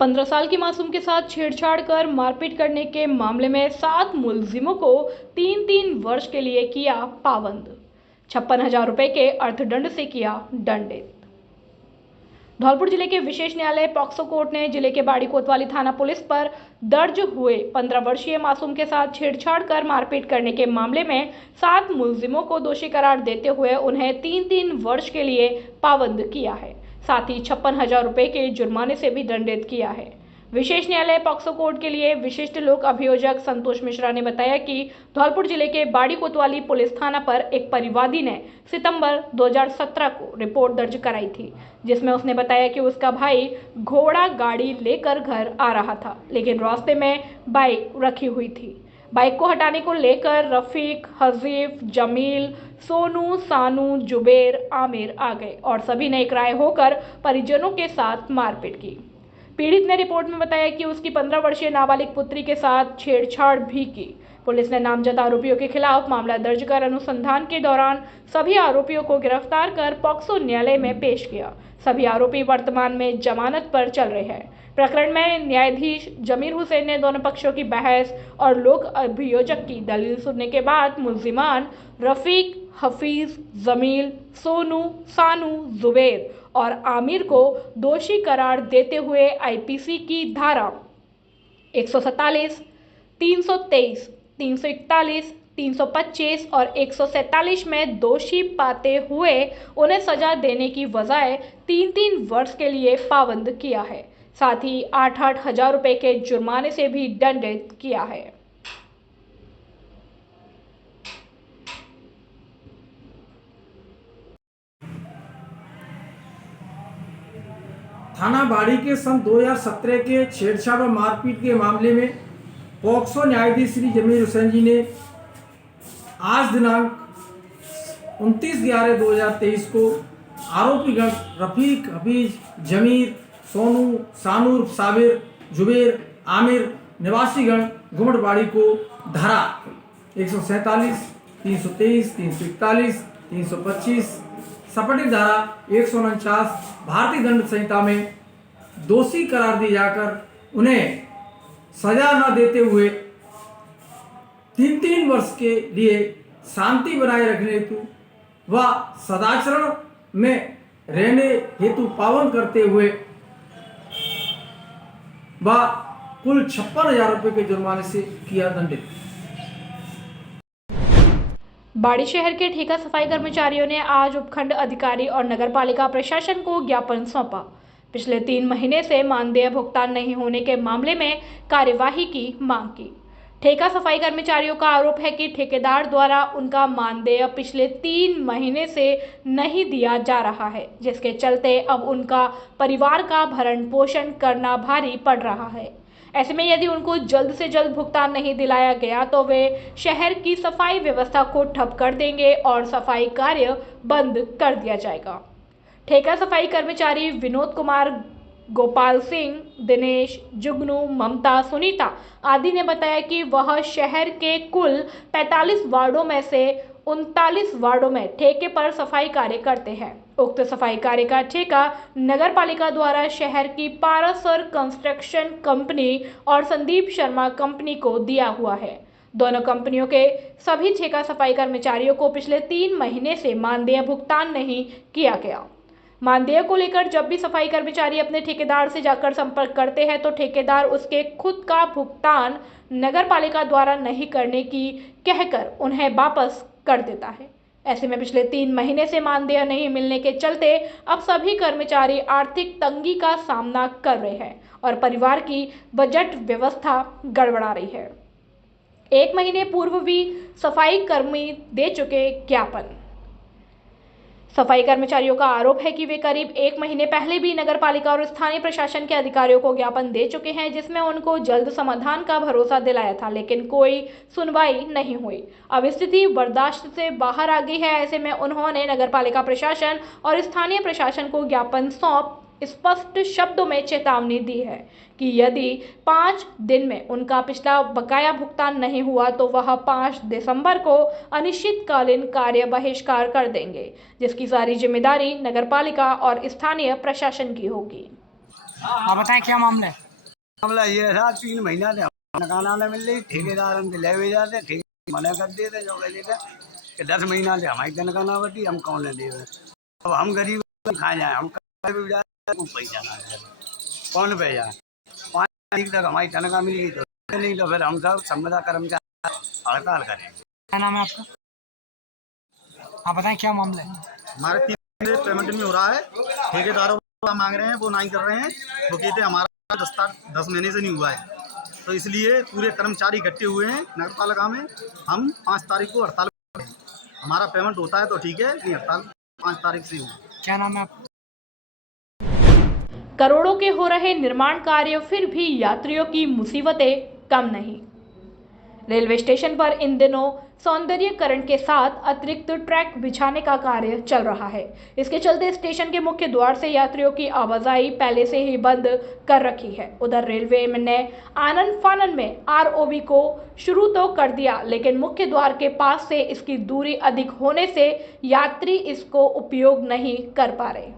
15 साल की मासूम के साथ छेड़छाड़ कर मारपीट करने के मामले में 7 मुलजिमों को 3-3 वर्ष के लिए किया पाबंद। 56,000 रुपए के अर्थदंड से किया दंडित। धौलपुर जिले के विशेष न्यायालय पॉक्सो कोर्ट ने जिले के बाड़ी कोतवाली थाना पुलिस पर दर्ज हुए 15 वर्षीय मासूम के साथ छेड़छाड़ कर मारपीट करने के मामले में 7 मुलजिमों को दोषी करार देते हुए उन्हें 3-3 वर्ष के लिए पाबंद किया है। साथ ही 56,000 रुपए के जुर्माने से भी दंडित किया है। विशेष न्यायालय पॉक्सो कोर्ट के लिए विशिष्ट लोक अभियोजक संतोष मिश्रा ने बताया कि धौलपुर जिले के बाड़ी कोतवाली पुलिस थाना पर एक परिवादी ने सितंबर 2017 को रिपोर्ट दर्ज कराई थी, जिसमें उसने बताया कि उसका भाई घोड़ा गाड़ी लेकर घर आ रहा था, लेकिन रास्ते में बाइक रखी हुई थी। बाइक को हटाने को लेकर रफीक, हजीफ, जमील, सोनू, सानू, जुबेर, आमिर आ गए और सभी ने इकरार होकर परिजनों के साथ मारपीट की। पीड़ित ने रिपोर्ट में बताया कि उसकी 15 वर्षीय नाबालिग पुत्री के साथ छेड़छाड़ भी की। पुलिस ने नामजद आरोपियों के खिलाफ मामला दर्ज कर अनुसंधान के दौरान सभी आरोपियों को गिरफ्तार कर पॉक्सो न्यायालय में पेश किया। सभी आरोपी वर्तमान में जमानत पर चल रहे हैं। प्रकरण में न्यायाधीश जमीर हुसैन ने दोनों पक्षों की बहस और लोक अभियोजक की दलील सुनने के बाद मुल्जिमान रफीक, हफीज, जमील, सोनू, सानू, जुबेर और आमिर को दोषी करार देते हुए आईपीसी की धारा 147, 323, 341, 325 और 147 में दोषी पाते हुए उन्हें सजा देने की बजाय 3-3 वर्ष के लिए पाबंद किया है। साथ ही 8-8 हजार रुपए के जुर्माने से भी दंडित किया है। थाना बाड़ी के सन 2017 के छेड़छाड़ और मारपीट के मामले में पॉक्सो न्यायाधीश श्री जमीर हुसैन जी ने आज दिनांक 29/11/2023 को आरोपीगण रफीक, हफीज, जमीर, सोनू, सानूर, साबिर, जुबेर, आमिर निवासीगण गुमटबाड़ी को धारा 147, 323, 341, 325 सपटिक धारा 149 भारतीय दंड संहिता में दोषी करार दिए जाकर उन्हें सजा न देते हुए 3-3 वर्ष के लिए शांति बनाए रखने हेतु व सदाचरण में रहने हेतु पाबंद करते हुए व कुल 56,000 रुपये के जुर्माने से किया दंडित। बाड़ी शहर के ठेका सफाई कर्मचारियों ने आज उपखंड अधिकारी और नगरपालिका प्रशासन को ज्ञापन सौंपा। पिछले 3 महीने से मानदेय भुगतान नहीं होने के मामले में कार्यवाही की मांग की। ठेका सफाई कर्मचारियों का आरोप है कि ठेकेदार द्वारा उनका मानदेय पिछले 3 महीने से नहीं दिया जा रहा है, जिसके चलते अब उनका परिवार का भरण पोषण करना भारी पड़ रहा है। ऐसे में यदि उनको जल्द से जल्द भुगतान नहीं दिलाया गया तो वे शहर की सफाई व्यवस्था को ठप कर देंगे और सफाई कार्य बंद कर दिया जाएगा। ठेका सफाई कर्मचारी विनोद कुमार, गोपाल सिंह, दिनेश, जुगनू, ममता, सुनीता आदि ने बताया कि वह शहर के कुल 45 वार्डों में से 39 वार्डों में ठेके पर सफाई कार्य करते हैं। उक्त सफाई कार्य का ठेका नगर पालिका द्वारा शहर की पारासर कंस्ट्रक्शन कंपनी और संदीप शर्मा कंपनी को दिया हुआ है। दोनों कंपनियों के सभी ठेका सफाई कर्मचारियों को पिछले 3 महीने से मानदेय भुगतान नहीं किया गया। मानदेय को लेकर जब भी सफाई कर्मचारी अपने ठेकेदार से जाकर संपर्क करते हैं तो ठेकेदार उसके खुद का भुगतान नगर पालिका द्वारा नहीं करने की कहकर उन्हें वापस कर देता है। ऐसे में पिछले 3 महीने से मानदेय नहीं मिलने के चलते अब सभी कर्मचारी आर्थिक तंगी का सामना कर रहे हैं और परिवार की बजट व्यवस्था गड़बड़ा रही है। 1 महीने पूर्व भी सफाई कर्मी दे चुके ज्ञापन। सफाई कर्मचारियों का आरोप है कि वे करीब 1 महीने पहले भी नगर पालिका और स्थानीय प्रशासन के अधिकारियों को ज्ञापन दे चुके हैं, जिसमें उनको जल्द समाधान का भरोसा दिलाया था, लेकिन कोई सुनवाई नहीं हुई। अब स्थिति बर्दाश्त से बाहर आ गई है। ऐसे में उन्होंने नगर पालिका प्रशासन और स्थानीय प्रशासन को ज्ञापन सौंप स्पष्ट शब्दों में चेतावनी दी है कि यदि 5 दिन में उनका पिछला बकाया भुगतान नहीं हुआ तो वह 5 दिसंबर को अनिश्चितकालीन कार्य बहिष्कार कर देंगे, जिसकी सारी जिम्मेदारी नगरपालिका और स्थानीय प्रशासन की होगी। आप बताएं क्या मामला है? मामला ये था 3 महीना से मकान आने मिल रही, ठेकेदार हमसे ले हुए जाते, ठेके मना कर देते, जो कह देते कि 10 महीना से हमारी तनख्वाह ना बढ़ती, हम कौन ले देवे। अब हम गरीब खा जाए, हम कहीं भी जाए, पैसा ना है, कौन पे जाए। 5 तारीख तक हमारी तनख्वाह मिल गई तो नहीं, तो फिर हम सब संविदा कर्मचारी हड़ताल करेंगे। क्या नाम है आपका? आप बताएं क्या मामला है? हमारे 3 महीने से पेमेंट नहीं हो रहा है, ठेकेदारों को मांग रहे हैं, वो नहीं कर रहे हैं, वो कहते हैं हमारा 10 महीने से नहीं हुआ है, तो इसलिए पूरे कर्मचारी इकट्ठे हुए हैं नगर पालिका में। हम 5 तारीख को हड़ताल करेंगे, हमारा पेमेंट होता है तो ठीक है, नहीं हड़ताल 5 तारीख से हुई। क्या नाम है आपका? करोड़ों के हो रहे निर्माण कार्य, फिर भी यात्रियों की मुसीबतें कम नहीं। रेलवे स्टेशन पर इन दिनों सौंदर्यीकरण के साथ अतिरिक्त ट्रैक बिछाने का कार्य चल रहा है। इसके चलते स्टेशन के मुख्य द्वार से यात्रियों की आवाजाही पहले से ही बंद कर रखी है। उधर रेलवे ने आनन फानन में आरओबी को शुरू तो कर दिया, लेकिन मुख्य द्वार के पास से इसकी दूरी अधिक होने से यात्री इसको उपयोग नहीं कर पा रहे।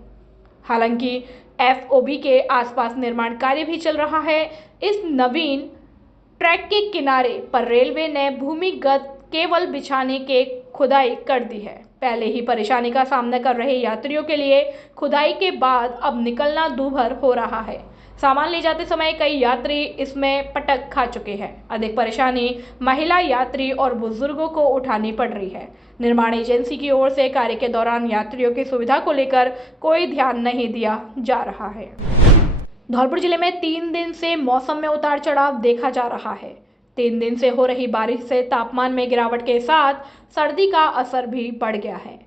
हालांकि एफओबी के आसपास निर्माण कार्य भी चल रहा है। इस नवीन ट्रैक के किनारे पर रेलवे ने भूमिगत केबल बिछाने के खुदाई कर दी है। पहले ही परेशानी का सामना कर रहे यात्रियों के लिए खुदाई के बाद अब निकलना दूभर हो रहा है। सामान ले जाते समय कई यात्री इसमें पटक खा चुके हैं। अधिक परेशानी महिला यात्री और बुजुर्गों को उठानी पड़ रही है। निर्माण एजेंसी की ओर से कार्य के दौरान यात्रियों की सुविधा को लेकर कोई ध्यान नहीं दिया जा रहा है। धौलपुर जिले में 3 दिन से मौसम में उतार चढ़ाव देखा जा रहा है। 3 दिन से हो रही बारिश से तापमान में गिरावट के साथ सर्दी का असर भी बढ़ गया है।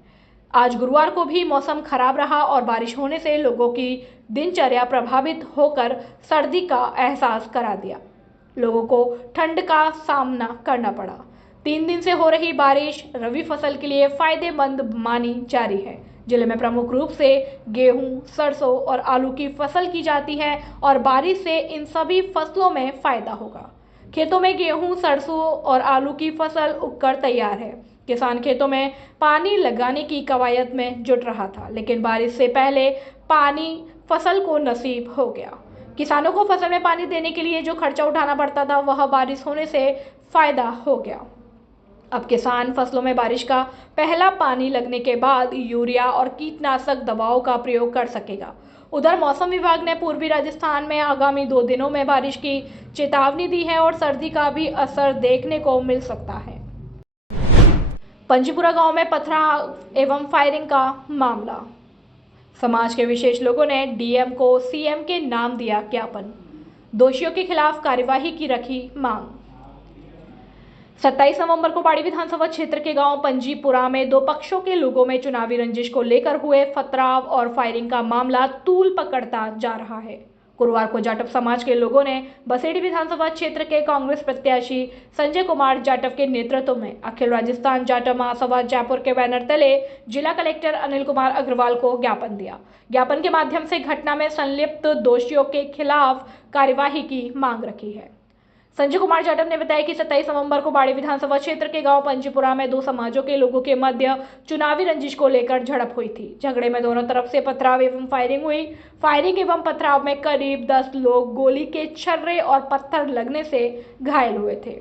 आज गुरुवार को भी मौसम खराब रहा और बारिश होने से लोगों की दिनचर्या प्रभावित होकर सर्दी का एहसास करा दिया। लोगों को ठंड का सामना करना पड़ा। 3 दिन से हो रही बारिश रबी फसल के लिए फायदेमंद मानी जा रही है। जिले में प्रमुख रूप से गेहूं, सरसों और आलू की फसल की जाती है और बारिश से इन सभी फसलों में फायदा होगा। खेतों में गेहूं, सरसों और आलू की फसल उगकर तैयार है। किसान खेतों में पानी लगाने की कवायद में जुट रहा था, लेकिन बारिश से पहले पानी फसल को नसीब हो गया। किसानों को फसल में पानी देने के लिए जो खर्चा उठाना पड़ता था, वह बारिश होने से फायदा हो गया। अब किसान फसलों में बारिश का पहला पानी लगने के बाद यूरिया और कीटनाशक दवाओं का प्रयोग कर सकेगा। उधर मौसम विभाग ने पूर्वी राजस्थान में आगामी 2 दिनों में बारिश की चेतावनी दी है और सर्दी का भी असर देखने को मिल सकता है। पंजीपुरा गांव में पथराव एवं फायरिंग का मामला। समाज के विशेष लोगों ने डीएम को सीएम के नाम दिया ज्ञापन। दोषियों के खिलाफ कार्यवाही की रखी मांग। 27 नवंबर को बाड़ी विधानसभा क्षेत्र के गांव पंजीपुरा में 2 पक्षों के लोगों में चुनावी रंजिश को लेकर हुए पथराव और फायरिंग का मामला तूल पकड़ता जा रहा है। गुरुवार को जाटव समाज के लोगों ने बसेड़ी विधानसभा क्षेत्र के कांग्रेस प्रत्याशी संजय कुमार जाटव के नेतृत्व में अखिल राजस्थान जाटव महासभा जयपुर के बैनर तले जिला कलेक्टर अनिल कुमार अग्रवाल को ज्ञापन दिया। ज्ञापन के माध्यम से घटना में संलिप्त दोषियों के खिलाफ कार्यवाही की मांग रखी है। संजय कुमार जाटव ने बताया कि 27 नवंबर को बाड़ी विधानसभा क्षेत्र के गांव पंजीपुरा में 2 समाजों के लोगों के मध्य चुनावी रंजिश को लेकर झड़प हुई थी। झगड़े में दोनों तरफ से पथराव एवं फायरिंग हुई। फायरिंग एवं पथराव में करीब 10 लोग गोली के छर्रे और पत्थर लगने से घायल हुए थे।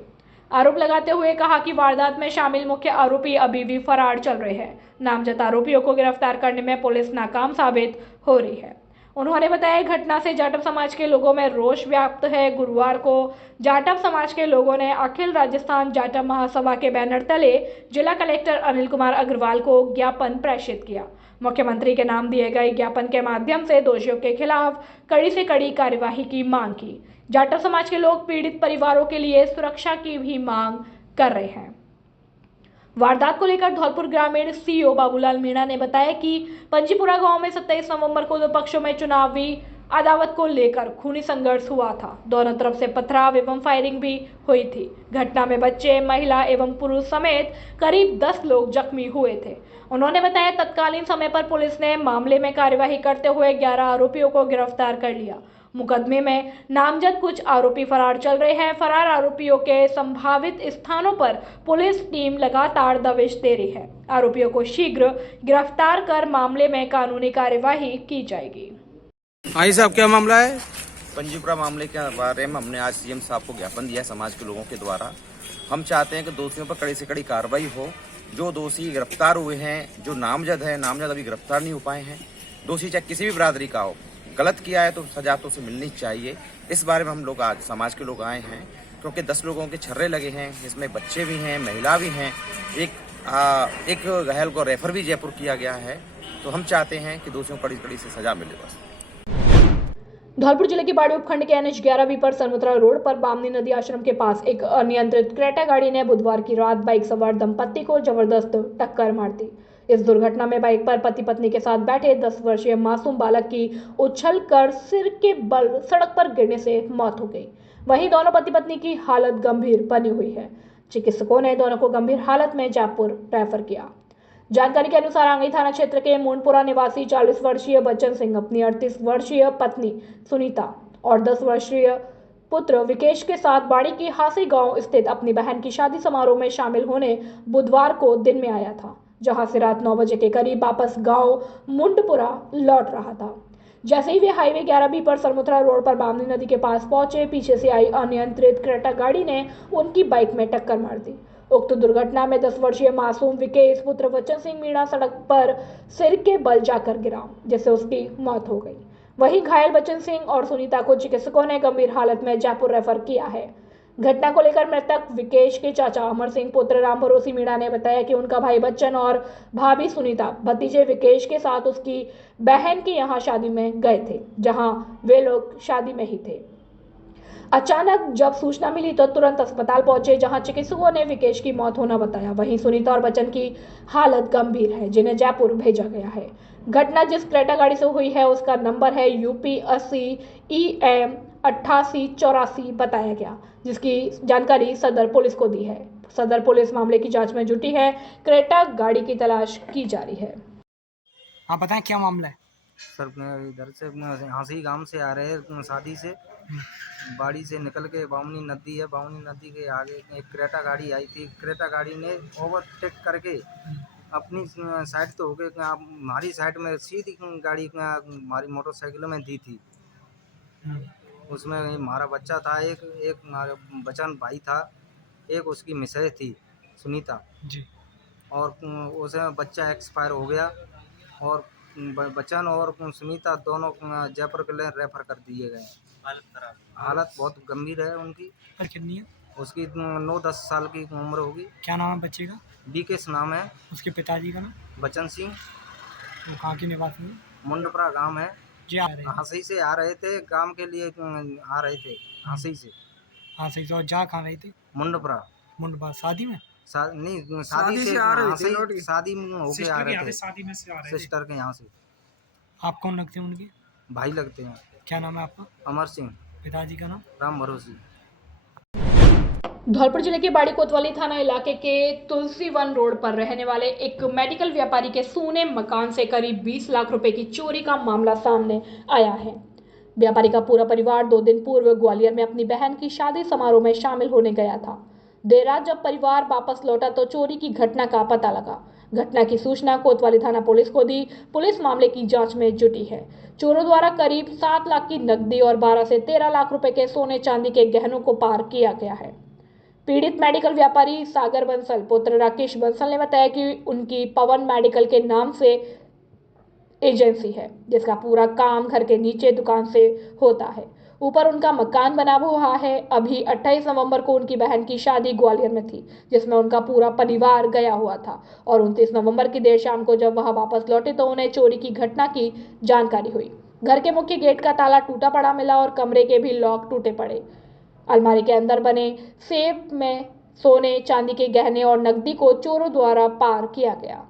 आरोप लगाते हुए कहा कि वारदात में शामिल मुख्य आरोपी अभी भी फरार चल रहे हैं। नामजद आरोपियों को गिरफ्तार करने में पुलिस नाकाम साबित हो रही है। उन्होंने बताया घटना से जाटव समाज के लोगों में रोष व्याप्त है। गुरुवार को जाटव समाज के लोगों ने अखिल राजस्थान जाटव महासभा के बैनर तले जिला कलेक्टर अनिल कुमार अग्रवाल को ज्ञापन प्रेषित किया। मुख्यमंत्री के नाम दिए गए ज्ञापन के माध्यम से दोषियों के खिलाफ कड़ी से कड़ी कार्यवाही की मांग की। जाटव समाज के लोग पीड़ित परिवारों के लिए सुरक्षा की भी मांग कर रहे हैं। वारदात को लेकर धौलपुर ग्रामीण सीईओ बाबूलाल मीणा ने बताया कि पंजीपुरा गांव में 27 नवंबर को 2 पक्षों में चुनावी अदावत को लेकर खूनी संघर्ष हुआ था। दोनों तरफ से पथराव एवं फायरिंग भी हुई थी। घटना में बच्चे, महिला एवं पुरुष समेत करीब 10 लोग जख्मी हुए थे। उन्होंने बताया तत्कालीन समय पर पुलिस ने मामले में कार्यवाही करते हुए 11 आरोपियों को गिरफ्तार कर लिया। मुकदमे में नामजद कुछ आरोपी फरार चल रहे हैं। फरार आरोपियों के संभावित स्थानों पर पुलिस टीम लगातार दबिश दे रही है। आरोपियों को शीघ्र गिरफ्तार कर मामले में कानूनी कार्यवाही की जाएगी। भाई साहब क्या मामला है? पंजीपुरा मामले के बारे में हमने आज सीएम साहब को ज्ञापन दिया समाज के लोगों के द्वारा। हम चाहते हैं कि दोषियों पर कड़ी से कड़ी कार्रवाई हो। जो दोषी गिरफ्तार हुए हैं, जो नामजद है, नामजद अभी गिरफ्तार नहीं हो पाए हैं। दोषी चाहे किसी भी बिरादरी का हो, गलत किया है तो सजा तो उसे मिलनी चाहिए। इस बारे में हम लोग आज समाज के लोग आए हैं, क्योंकि 10 लोगों के छर्रे लगे हैं, जिसमें बच्चे भी हैं, महिला भी हैं। एक घायल को रेफर भी जयपुर किया गया है। तो हम चाहते हैं कि दोषियों को कड़ी कड़ी से सजा मिले। बस धौलपुर जिले के बाड़ी उपखंड के NH 11B पर सनमुत्रा रोड पर बामनी नदी आश्रम के पास एक अनियंत्रित क्रेटा गाड़ी ने बुधवार की रात बाइक सवार दंपत्ति को जबरदस्त टक्कर मार दी। इस दुर्घटना में बाइक पर पति पत्नी के साथ बैठे 10 वर्षीय मासूम बालक की उछलकर सिर के बल सड़क पर गिरने से मौत हो गई। वहीं दोनों पति पत्नी की हालत गंभीर बनी हुई है। चिकित्सकों ने दोनों को गंभीर हालत में जयपुर रेफर किया। जानकारी के अनुसार आंगई थाना क्षेत्र के मुंडपुरा निवासी 40 वर्षीय बच्चन सिंह अपनी 38 वर्षीय पत्नी सुनीता और 10 वर्षीय पुत्र विकेश के साथ बाड़ी की हासी गांव स्थित अपनी बहन की शादी समारोह में शामिल होने बुधवार को दिन में आया था, जहां से रात 9 बजे के करीब वापस गांव मुंडपुरा लौट रहा था। जैसे ही वे हाईवे 11B पर सरमुत्रा रोड पर बामनी नदी के पास पहुंचे, पीछे से आई अनियंत्रित क्रेटा गाड़ी ने उनकी बाइक में टक्कर मार दी। उक्त दुर्घटना में 10 वर्षीय मासूम विकेश पुत्र बच्चन सिंह मीणा सड़क पर सिर के बल जाकर गिरा, जिससे उसकी मौत हो गई। वहीं घायल बच्चन सिंह और सुनीता को चिकित्सकों ने गंभीर हालत में जयपुर रेफर किया है। घटना को लेकर मृतक विकेश के चाचा अमर सिंह पुत्र राम भरोसी मीणा ने बताया कि उनका भाई बच्चन और भाभी सुनीता भतीजे विकेश के साथ उसकी बहन के यहाँ शादी में गए थे, जहाँ वे लोग शादी में ही थे। अचानक जब सूचना मिली तो तुरंत अस्पताल पहुंचे, जहां चिकित्सकों ने विकेश की मौत होना बताया। वहीं सुनीता और बच्चन की हालत गंभीर है, जिन्हें जयपुर भेजा गया है। घटना जिस क्रेटा गाड़ी से हुई है उसका नंबर है UP 80 EM 8884 बताया गया, जिसकी जानकारी सदर पुलिस को दी है। सदर पुलिस मामले की जांच में जुटी है। क्रेटा गाड़ी की तलाश की जा रही है। आप बताएं क्या मामला है? सर इधर से हांसी गांव से आ रहे हैं शादी से, बाड़ी से निकल के बामनी नदी है, बामनी नदी के आगे एक क्रेटा गाड़ी आई थी। क्रेटा गाड़ी ने ओवरटेक करके अपनी साइड तो हो गए, हमारी साइड में सीधी गाड़ी हमारी मोटरसाइकिल में दी थी। उसमें हमारा बच्चा था, एक हमारा बचन भाई था, एक उसकी मिसेज थी सुनीता जी। और उसमें बच्चा एक्सपायर हो गया और बच्चन और सुनीता दोनों जयपुर के लिए रेफर कर दिए गए। हालत बहुत गंभीर है उनकी। पर कितनी है? उसकी 9-10 साल की उम्र होगी। क्या नाम है बच्चे का? विकेश नाम है। उसके पिताजी का नाम? बच्चन सिंह। वो कहाँ के निवासी है? मुंडपुरा गांव है। जी आ रहे हैं। हांसी से आ रहे थे, काम के लिए आ रहे थे हांसी से। हाँ सही। तो जा कहाँ रहे थे? मुंडपुरा। मुंडपा शादी में? नहीं, शादी से आ रहे थे, शादी में होके आ रहे थे, शादी में से आ रहे थे। सिस्टर के यहाँ से। आप कौन लगते हैं उनके? भाई लगते हैं। क्या नाम है आपका? अमर सिंह। पिताजी का नाम? राम भरोसी। धौलपुर जिले के बाड़ी कोतवाली थाना इलाके के तुलसी वन रोड पर रहने वाले एक मेडिकल व्यापारी के सूने मकान से करीब 20 लाख रुपए की चोरी का मामला सामने आया है। व्यापारी का पूरा परिवार 2 दिन पूर्व ग्वालियर में अपनी बहन की शादी समारोह में शामिल होने गया था। देर रात जब परिवार वापस लौटा तो चोरी की घटना का पता लगा। घटना की सूचना कोतवाली थाना पुलिस को दी। पुलिस मामले की जांच में जुटी है। चोरों द्वारा करीब 7 लाख की नकदी और 12 से 13 लाख रुपए के सोने चांदी के गहनों को पार किया गया है। पीड़ित मेडिकल व्यापारी सागर बंसल पुत्र राकेश बंसल ने बताया कि उनकी पवन मेडिकल के नाम से एजेंसी है, जिसका पूरा काम घर के नीचे दुकान से होता है। ऊपर उनका मकान बना हुआ है। अभी 28 नवंबर को उनकी बहन की शादी ग्वालियर में थी, जिसमें उनका पूरा परिवार गया हुआ था और 29 नवंबर की देर शाम को जब वह वापस लौटे तो उन्हें चोरी की घटना की जानकारी हुई। घर के मुख्य गेट का ताला टूटा पड़ा मिला और कमरे के भी लॉक टूटे पड़े। अलमारी के अंदर बने सेफ में सोने चांदी के गहने और नकदी को चोरों द्वारा पार किया गया।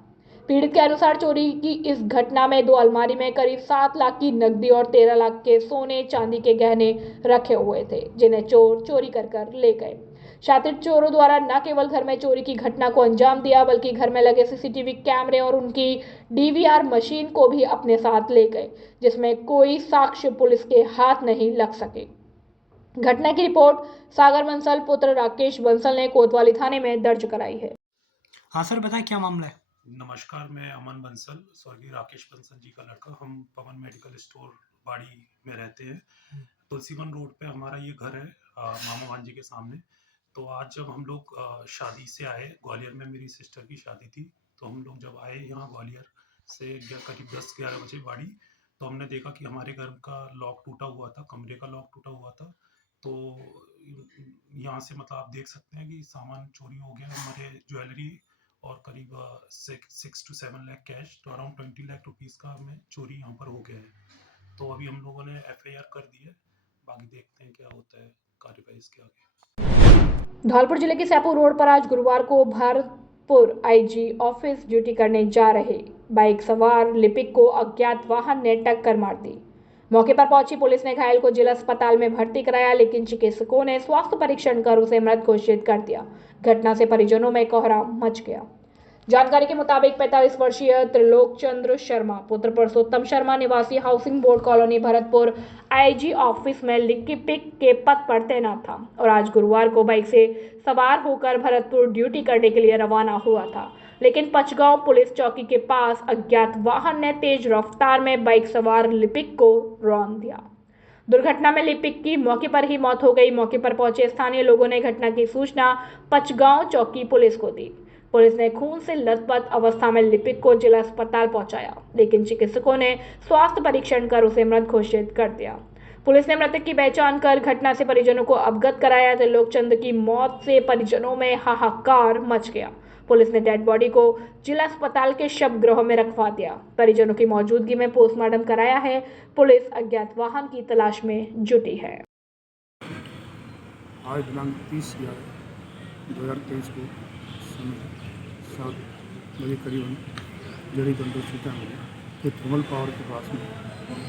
पीड़ित के अनुसार चोरी की इस घटना में 2 अलमारी में करीब 7 लाख की नकदी और 13 लाख के सोने चांदी के गहने रखे हुए थे, जिन्हें चोर चोरी कर ले गए। शातिर चोरों द्वारा न केवल घर में चोरी की घटना को अंजाम दिया, बल्कि घर में लगे CCTV कैमरे और उनकी DVR मशीन को भी अपने साथ ले गए, जिसमें कोई साक्ष्य पुलिस के हाथ नहीं लग सके। घटना की रिपोर्ट सागर बंसल पुत्र राकेश बंसल ने कोतवाली थाने में दर्ज कराई है। हाँ सर, बताएं क्या मामला है? नमस्कार, मैं अमन बंसल, स्वर्गीय राकेश बंसल जी का लड़का। हम पवन मेडिकल स्टोर बाड़ी में रहते हैं। तुलसीवन रोड पे हमारा ये घर है, मामा भांजी के सामने। तो आज जब हम लोग शादी से आए, ग्वालियर में मेरी सिस्टर की शादी थी, तो हम लोग जब आए यहाँ ग्वालियर से करीब 10-11 बजे बाड़ी, तो हमने देखा कि हमारे घर का लॉक टूटा हुआ था, कमरे का लॉक टूटा हुआ था। तो यहाँ से मतलब आप देख सकते हैं कि सामान चोरी हो गया। हमारे ज्वेलरी और करीब 6 to 7 लाख कैश, तो अराउंड 20 लाख रुपीस का हमें चोरी यहाँ पर हो गया है। तो अभी हम लोगों ने FIR कर दी है, बाकी देखते हैं क्या होता है कार्रवाई इसके आगे। धौलपुर जिले के सैपुर रोड पर आज गुरुवार को भरतपुर IG ऑफिस ड्यूटी करने जा रहे बाइक सवार लिपिक को अज्ञात वाहन ने टक्कर मार दी। मौके पर पहुंची पुलिस ने घायल को जिला अस्पताल में भर्ती कराया, लेकिन चिकित्सकों ने स्वास्थ्य परीक्षण कर उसे मृत घोषित कर दिया। घटना से परिजनों में कोहराम मच गया। जानकारी के मुताबिक 45 वर्षीय त्रिलोक चंद्र शर्मा पुत्र पुरुषोत्तम शर्मा निवासी housing board colony Bharatpur IG office में लिपिक के पद पर तैनात था और आज गुरुवार को बाइक से सवार होकर भरतपुर ड्यूटी करने के लिए रवाना हुआ था, लेकिन पचगांव पुलिस चौकी के पास अज्ञात वाहन ने तेज रफ्तार में बाइक सवार लिपिक को रौंद दिया। दुर्घटना में लिपिक की मौके पर ही मौत हो गई। मौके पर पहुंचे स्थानीय लोगों ने घटना की सूचना पचगांव चौकी पुलिस को दी। पुलिस ने खून से लथपथ अवस्था में लिपिक को जिला अस्पताल पहुंचाया, लेकिन चिकित्सकों ने स्वास्थ्य परीक्षण कर उसे मृत घोषित कर दिया। पुलिस ने मृतक की पहचान कर घटना से परिजनों को अवगत कराया। त्रिलोक चंद की मौत से परिजनों में हाहाकार मच गया। पुलिस ने डेड बॉडी को जिला अस्पताल के शव गृह में रखवा दिया। परिजनों की मौजूदगी में पोस्टमार्टम कराया है। पुलिस अज्ञात वाहन की तलाश में जुटी है। आज दिनांक 30/11/2023 को समय 7 बजे करीबन जड़ी बंदर सूचना मिली कि थर्मल पावर के पास में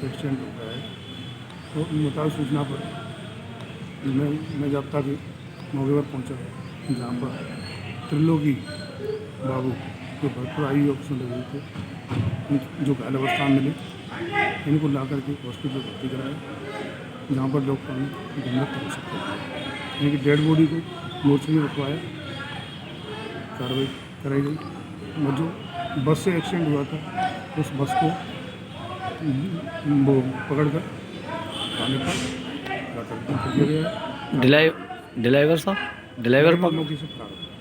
एक्सीडेंट हो गया है। तो मुताबिक सूचना पर मैं जाब्ता भी मौके पर पहुंचा, जहां पर त्रिलोकी बाबू जो भरतपुर IG ऑफिस में लगे थे, जो घायल अवस्था में मिले, इनको ला करके हॉस्पिटल भर्ती कराया, जहाँ पर डॉक्टर ने मृत हो सकते हैं। इनकी डेड बॉडी को मोर्चरी में रखवाया, कार्रवाई कराई गई। और जो बस से एक्सीडेंट हुआ था, उस बस को वो पकड़कर थाने पर ला कर दिया गया है। ड्राइवर साहब, ड्राइवर मौके से फरार हो गया।